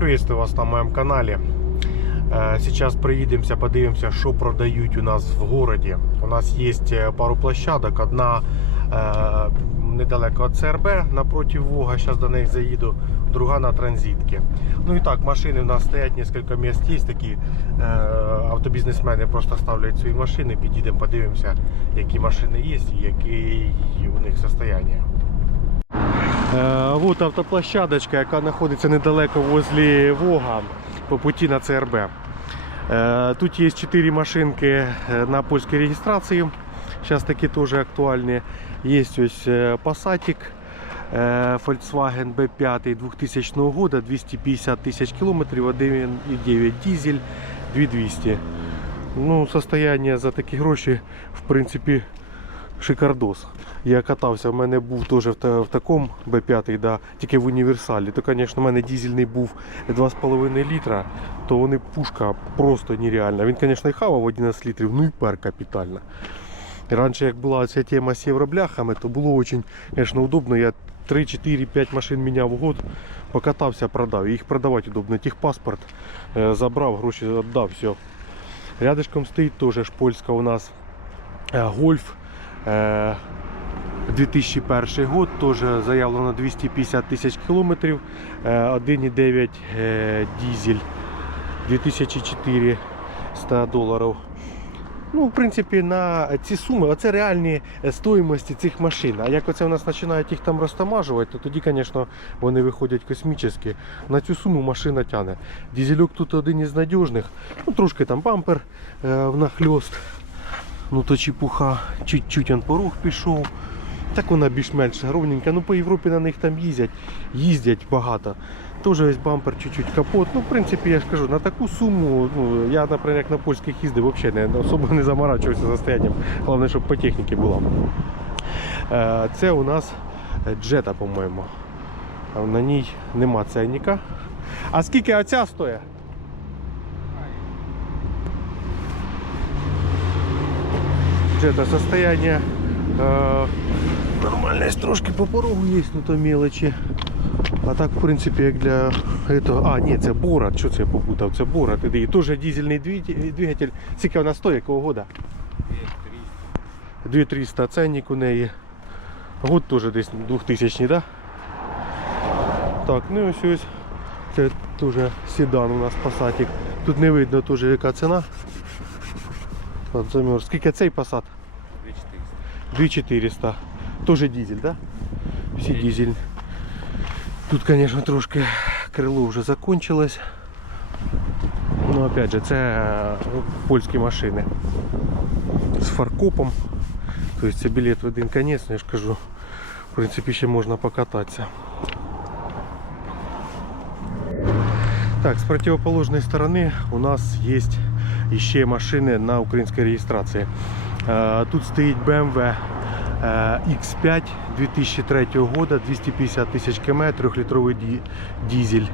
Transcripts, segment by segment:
Приветствую вас на моем канале. Э, Сейчас проедемся, подивимся, что продают у нас в городе. У нас есть э, пару площадок. Одна э, недалеко від ЦРБ, напротив Вога. Сейчас до них заїду. Друга на транзитке. Ну і так, машини у нас стоять, несколько місць є такі. Е, автобізнесмени просто ставлять свої машини, підійдемо, подивимося, які машини є і які у них состояние. Е, Вот автоплощадочка, яка знаходиться недалеко возле Вога по путі на ЦРБ. Е, Тут є 4 машинки е, на польській реєстрації. Зараз такі теж актуальні. Є ось е, Passatик, е, Volkswagen B5 2000 года, 250 тисяч кілометрів, 1,9 дизель, 2200. Ну, состояние за такі гроші, в принципі, шикардос. Я катався, в мене був теж в, такому B5, да, тільки в універсалі. То, звісно, в мене дізельний був 2,5 літра, то вони пушка просто нереальна. Він, звісно, і хавав 11 літрів, ну і пер капітально. Раніше, як була ця тема з євробляхами, то було дуже, звісно, удобно. Я 3, 4, 5 машин міняв в год, покатався, продав. Їх продавати удобно. Техпаспорт е, забрав, гроші віддав, все. Рядышком стоїть теж польська у нас е, гольф. Е, 2001 год, теж заявлено 250 тисяч кілометрів, е, 1,9 е, дизель, 2400 доларів. Ну, в принципі, на ці суми, оце реальні е, стоїмості цих машин. А як оце у нас починають їх там розтамажувати, то тоді, звісно, вони виходять космічні. На цю суму машина тягне. Дізельок тут один із надіжних. Ну, трошки там бампер е, внахльост. Ну то чепуха, чуть-чуть он порух пішов. Так вона більш-менш ровненька. Ну по Європі на них там їздять, їздять багато. Теж весь бампер чуть-чуть капот. Ну, в принципі, я ж кажу, на таку суму, ну, я, наприклад, як на польських їздив, взагалі не, особо не заморачувався за стоянням. Головне, щоб по техніці була. Е, Це у нас джета, по-моєму. На ній нема ценника. А скільки оця стоїть? Джета состояние э, нормальное, трошки по порогу є, ну то мелочі. А так, в принципі, як для этого. А, ні, це Борат. Що це я попутав? Це Борат. І теж дизельний двигатель. двигатель. Скільки вона стоїть, якого года? 2300 ценник у неї. Год теж десь 2000, да? Так, ну і ось ось. Це теж седан у нас Passatик. Тут не видно теж яка ціна. От замерз. Скільки цей Passat? 2400. Тоже дизель, да? Все дизель. Тут, конечно, трошки крило вже закончилось. Ну, опять же, це е, польські машини. З фаркопом. Тобто це білет в один конець, ну, я ж кажу. В принципі, ще можна покататися. Так, с противоположной стороны у нас есть еще машины на украинской регистрации. Э, Тут стоит BMW э, X5 2003 года, 250 тысяч км, 3-литровый ди- дизель.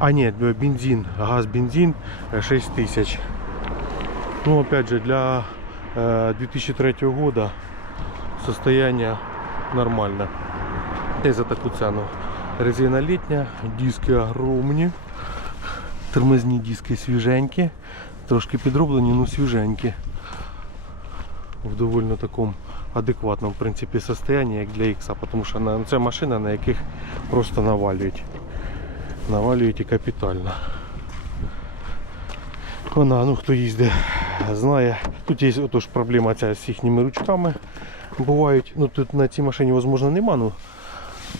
А нет, э, бензин, газ бензин 6 тысяч. Ну, опять же, для э, 2003 года состояние нормально. И за такую цену. Резина летняя, диски огромні. Тормозні диски свіженькі, трошки підроблені, ну свіженькі. В доволі такому адекватному в принципі состоянні, як для X, тому що на- це машина, на яких просто навалюють. Навалюють і капітально. Вона, ну хто їздить, знає. Тут є отож проблема ця з їхніми ручками. Бувають. Ну тут на цій машині можливо нема, ну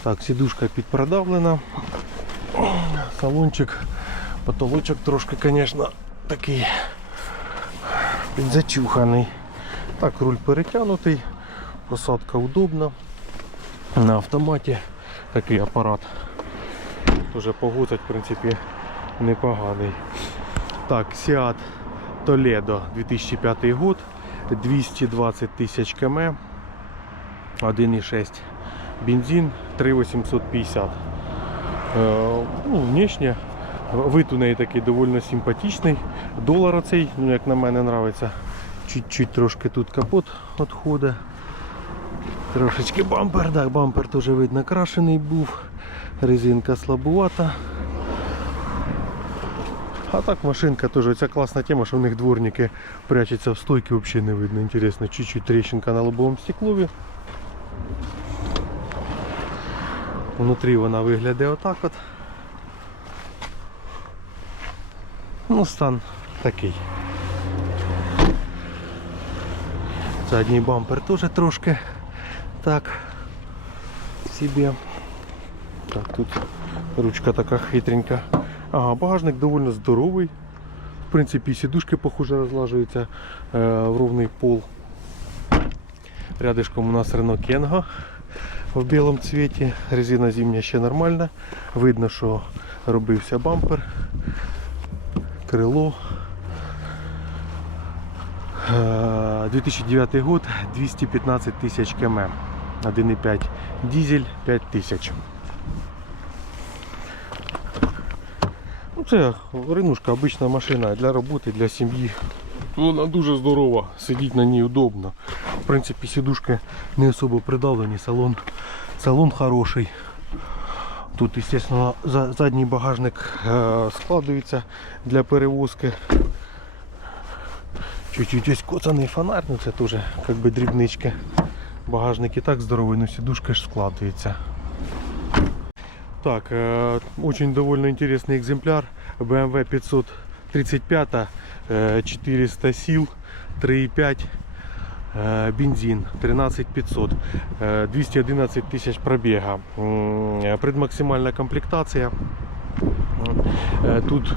так, сідушка підпродавлена. Салончик, потолочок трошки, звісно, такий підзачуханий. Так, руль перетягнутий, посадка удобна. На автоматі такий апарат. Тоже погуцать, в принципі, непоганий. Так, Seat Toledo 2005 год, 220 тисяч км, 1,6 бензин, 3,850. Е, ну, внешне вид у неї такий доволі симпатичний. Долар оцей, ну, як на мене подобається. Чуть-чуть трошки тут капот відходить. Трошечки бампер, так, бампер теж видно крашений був. Резинка слабувата. А так машинка теж, ця класна тема, що в них дворники прячуться в стойки, взагалі не видно. Інтересно, чуть-чуть тріщинка на лобовому стеклові. Внутрі вона виглядає отак от. Ну, стан такий. Задній бампер теж трошки так собі. Так, тут ручка така хитренька. Ага, багажник доволі здоровий. В принципі, сідушки, похоже, розлажуються е, в ровний пол. Рядышком у нас Renault Kengo в білому цвіті. Резина зимня ще нормальна. Видно, що робився бампер, крило. Е, 2009 год, 215 тисяч км. 1,5 дизель 5 тисяч. Ну, це ринушка, обична машина для роботи, для сім'ї. Вона дуже здорова, сидіти на ній удобно. В принципі, сідушки не особо придавлені, салон, салон хороший. Тут, естественно, за- задній багажник е, складується для перевозки. Чуть-чуть ось коцаний фонарь, ну це теж як би дрібнички. Багажник і так здоровий, але сідушка ж складується. Так, э, очень довольно интересный экземпляр. BMW 535, э, 400 сил, 3,5, э, бензин 13500, э, 211 тысяч пробега. М, э, Предмаксимальна комплектація. Е, Тут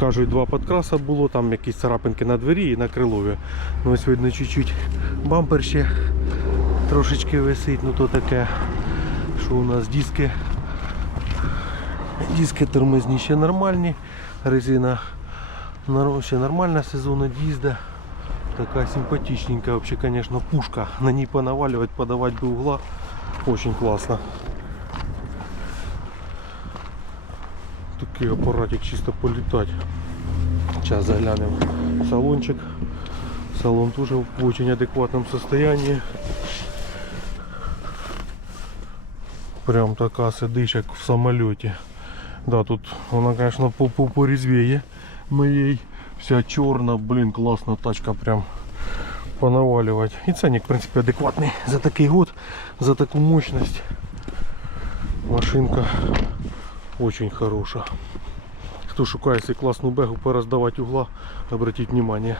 кажуть два подкраса було, там якісь царапинки на двері і на крилові. Ну, ось видно чуть-чуть бампер ще трошечки висить, ну то таке, що у нас диски Диски тормозні ще нормальні, резина нар- ще нормальна сезонна дізда. Така симпатичненькая, вообще, конечно, пушка. На ней понаваливать, подавать до угла. Очень классно. Такий апаратик чисто полетать. Сейчас заглянем в салончик. Салон тоже в очень адекватном состоянии. Прям така сидиш, як в самоліті. Да, тут вона, конечно, по, по порізвіє моєї. Вся чорна, блін, класна тачка прям понавалювати. І ценник, в принципі, адекватний за такий год, за таку мощність. Машинка очень хороша. Хто шукає класну бегу пороздавати угла, обратіть внимание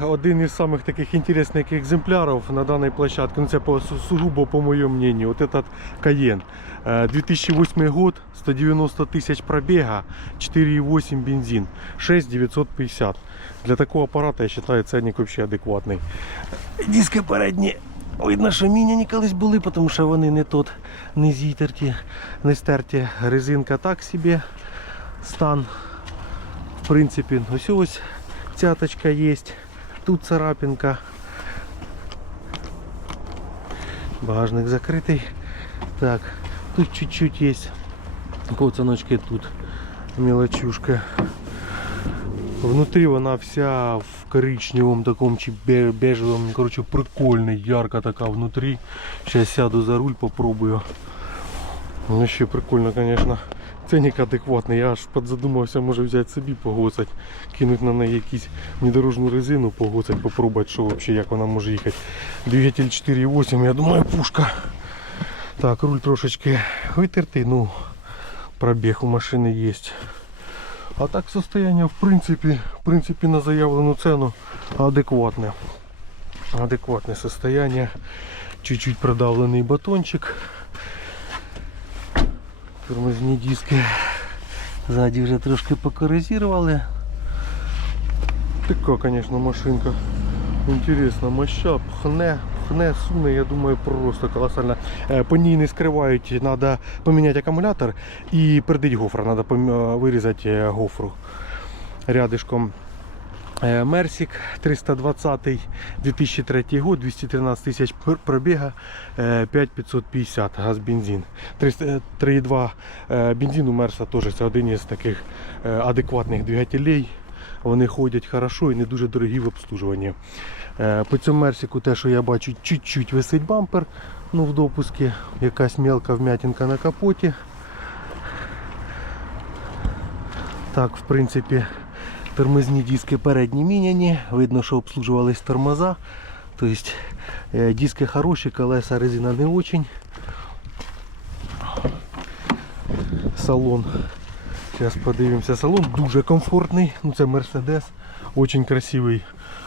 Один із самых таких интересных экземпляров на данной площадке, ну це по, су- сугубо по моему мнению, вот этот Каен. Э, 2008 год, 190 тысяч пробега, 4,8 бензин, 6,950. Для такого аппарата я считаю ценник вообще адекватний. Диски передні. Видно, що міняні колись були, тому що вони не тут не зітерті, не стерті. Резинка так собі. Стан. В принципі, ось ось цяточка є. Тут царапинка. Багажник закритий. Так, тут чуть-чуть є коцаночки тут. Мелочушка. Внутри вона вся в коричневом таком чи бе- бежевом, короче, прикольный, ярко така внутри. Сейчас сяду за руль, попробую. Ну ще прикольно, конечно. Ценник адекватний, я аж подзадумався, може взяти собі погоцать, кинуть на неї якусь недорожну резину, погоцать, попробувати, що вообще, як вона може їхати. Двигатель 4.8, я думаю, пушка. Так, руль трошечки витертий, ну пробіг у машини є. А так состояние в принципе, в принципе на заявленную цену адекватное. Адекватное состояние. Чуть-чуть продавленный батончик. Тормозні диски. Ззаді вже трошки покорозували. Така, конечно, машинка. Интересно, моща, пхне, пхне, суне, я думаю, просто колоссально. Е, По ній не скривають, треба поміняти акумулятор і придить гофра, треба вирізати е, гофру рядышком. Е, Мерсик 320 2003 год, 213 тисяч пробіга, е, 5550 газ бензин. 300 е, 3,2 е, бензин у Мерса теж це один із таких е, адекватних двигателей. Вони ходять хорошо і не дуже дорогі в обслужуванні. Е, По цьому мерсику те, що я бачу, чуть-чуть висить бампер, ну в допуску, якась мелка вмятинка на капоті. Так, в принципі, тормозні диски передні міняні. Видно, що обслужувались тормоза. Тобто е, диски хороші, колеса резина не очень. Салон. Зараз подивимося. Салон дуже комфортний. Ну, це Mercedes. Очень красивий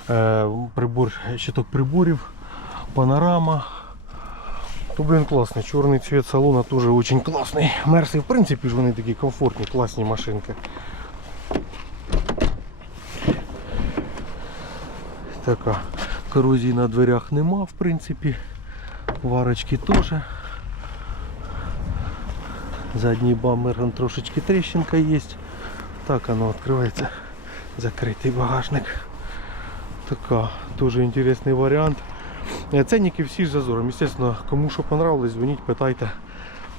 е, прибор, щиток приборів. Панорама. То, блин, классный. Черный цвет салона тоже очень классный. Мерси, в принципі, ж вони такі комфортні, класні машинки. Така корозії на дверях нема, в принципі. Варочки теж. Задній бамер трошечки трещинка є. Так оно відкривається. Закритий багажник. Така, дуже інтересний варіант. Е, Ценники всі з зазором. Естественно, кому що понравилось, дзвоніть, питайте.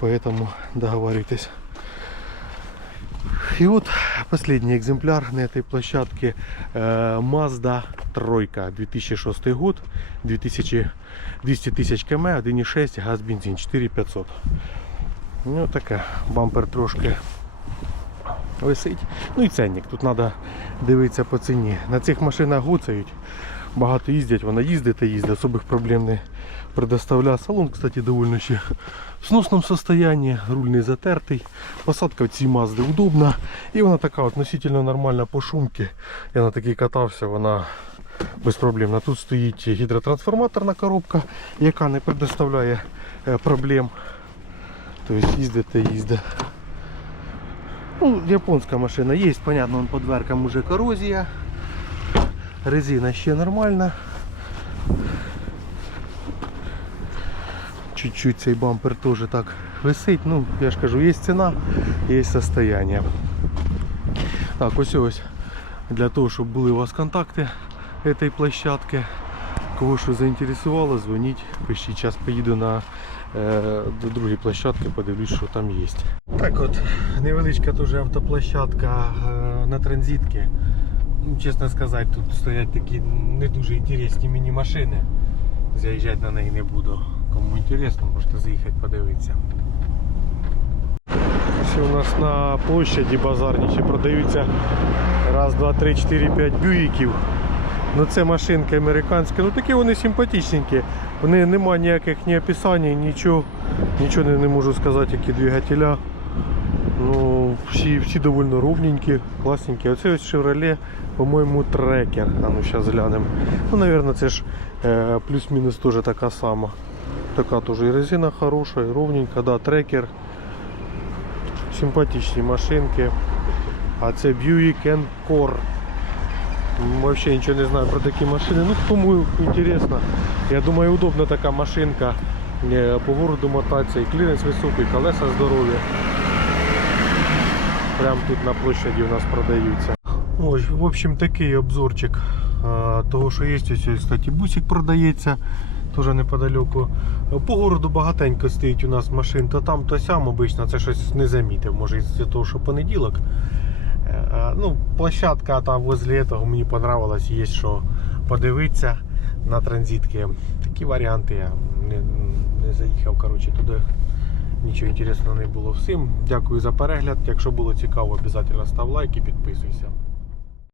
Поэтому договаривайтесь. И вот последний экземпляр на этой площадке э, Mazda тройка 2006 год 2000, 200 тысяч км 1.6 газ бензин 4500 ну таке бампер трошки висить ну і ценник тут треба дивитися по ціні на цих машинах гуцають багато їздять вона їздить та їздить особих проблем не предоставляє салон кстати довольно ще в сносном состоянии, руль не затертий, посадка в цій Мазди удобна. І вона така относительно нормальна по шумці. Я на такій катався, вона безпроблемна. Тут стоїть гідротрансформаторна коробка, яка не предоставляє е, проблем. Тобто їздити їздить. Ну, японська машина є, понятно, вон по дверкам уже корозія. Резина ще нормальна. Чуть-чуть цей бампер теж так висить. Ну, я ж кажу, є ціна, є состояние. Так, ось ось для того, щоб були у вас контакти цієї площадки. Кого що заінтересувало, дзвоніть, пишіть. Зараз поїду на е, до другої площадки, подивлюсь, що там є. Так от, невеличка теж автоплощадка е, на транзитці. Ну, чесно сказати, тут стоять такі не дуже інтересні міні-машини. Заїжджати на неї не буду. Кому інтересно, можете заїхати подивитися. Ще у нас на площаді базарніші продаються раз, два, три, чотири, п'ять бюїків. Ну це машинки американські, ну такі вони симпатичненькі. Вони нема ніяких ні описань, нічого. Нічого не, не можу сказати, які двигателя. Ну, всі, всі доволі ровненькі, класненькі. Оце ось Chevrolet, по-моєму, трекер. А ну зараз глянемо. Ну, мабуть, це ж е, плюс-мінус теж така сама. Така теж і резина хороша, і ровненька, да, трекер. Симпатичні машинки. А це Buick Encore. Вообще нічого не знаю про такі машини. Ну кому інтересно. Я думаю, удобна така машинка. По городу мотатися, і кліренс високий, колеса здорові. Прямо тут на площаді у нас продаються. Ось, в общем, такий обзорчик того, що є. Ось, кстати, бусик продається. Теж неподалеку. По городу багатенько стоїть у нас машин, то там, то сям обично, це щось не замітив. Може із-за того, що понеділок. Е, Ну, площадка там возле этого мені понравилась, є що подивитися на транзитки. Такі варіанти я не, не заїхав коротше, туди. Нічого інтересного не було всім. Дякую за перегляд. Якщо було цікаво, обов'язково став лайк і підписуйся.